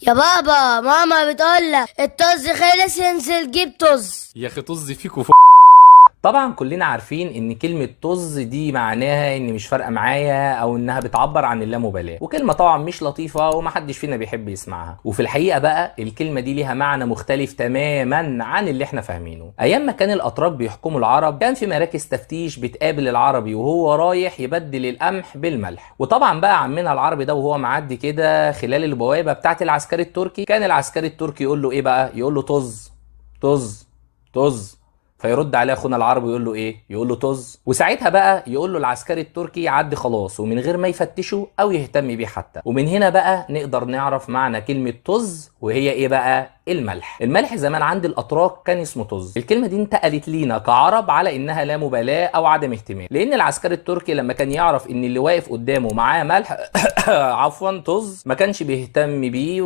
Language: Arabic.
يا بابا ماما بتقولك الطز خلص ينزل جيب طز. يا اخي طز فيك طبعا كلنا عارفين ان كلمة طز دي معناها ان مش فارقة معايا او انها بتعبر عن اللامبالاة، وكلمة طبعا مش لطيفة ومحدش فينا بيحب يسمعها. وفي الحقيقة بقى الكلمة دي ليها معنى مختلف تماما عن اللي احنا فاهمينه. ايام ما كان الاتراك بيحكموا العرب كان في مراكز تفتيش بتقابل العربي وهو رايح يبدل القمح بالملح. وطبعا بقى عمنا العربي ده وهو معدي كده خلال البوابة بتاعت العسكري التركي، كان العسكري التركي يقول له ايه بقى؟ يقول له طز طز طز. فيرد عليه اخونا العربي يقول له ايه؟ يقول له طز. وساعتها بقى يقول له العسكري التركي يعدي خلاص ومن غير ما يفتشه او يهتم بيه حتى. ومن هنا بقى نقدر نعرف معنى كلمة طز، وهي ايه بقى؟ الملح. الملح زمان عند الاتراك كان اسمه طز. الكلمة دي انتقلت لينا كعرب على انها لا مبالاة او عدم اهتمام، لان العسكري التركي لما كان يعرف ان اللي واقف قدامه معاه ملح عفوا طز، ما كانش بيهتم بيه